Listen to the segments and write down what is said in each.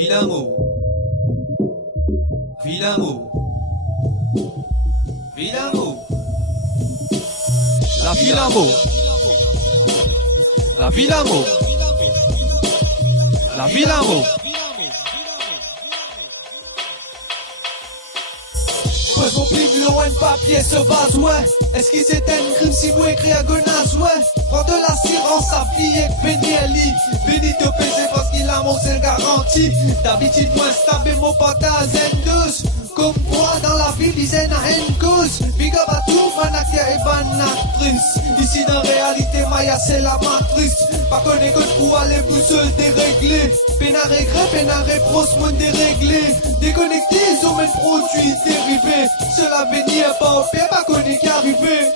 vilain mot, vilain mot, vilain mot, la vilain mot, la vilain mot, la vilain mot. Pose mon plume, loin de papier se base, ouais. Est-ce qu'il c'était un crime si moi écrit à gonaz, ouais. Prends de l'assurance, sa fille est béni, béni te pèse parce qu'il a mon sel garanti. D'habitude, moi, stabé mon pote à Zen12. Comme moi, dans la vie, disait na haine cause. Big up à tout, manakia et banatrice. Ici, dans réalité, Maya, c'est la matrice. Pas connaît que pour aller boussole déréglé. Peine à regret, peine à réponse, moins déréglé. Déconnecté, ils ont même produit dérivé. Cela béni est pas au pied, pas connaît qu'arrivé.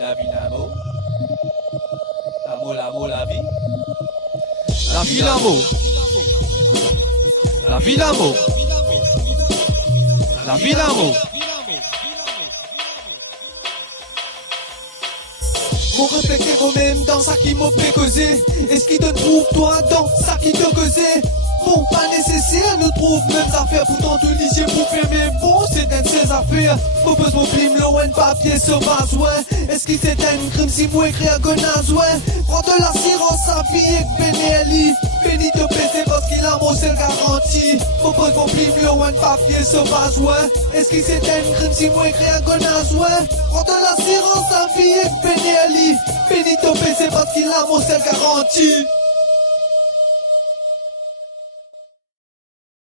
La vie, l'amour. L'amour, la vie. La vie, l'amour. La vie, l'amour. La vie, l'amour. Mon respecter moi-même dans ça qui m'a fait causer. Est-ce qu'il te trouve toi dans ça qui te causait? Bon, pas nécessaire, nous trouve mêmes affaires. Pourtant tu lisais pour faire mais bon, c'est dans ses affaires. Propose mon film, loin de papier sur base, ouais. Est-ce qu'il c'est un crime si moi écrit à gonaz, ouais. Prends de l'assurance, sa fille est béni, béni te pèse parce qu'il a mon sel garanti. Propose mon film, loin de papier sur base, ouais. Est-ce qu'il c'est un crime si moi écrit à gonaz, ouais. Prends de l'assurance, sa fille est béni, béni te pèse parce qu'il a mon sel garanti.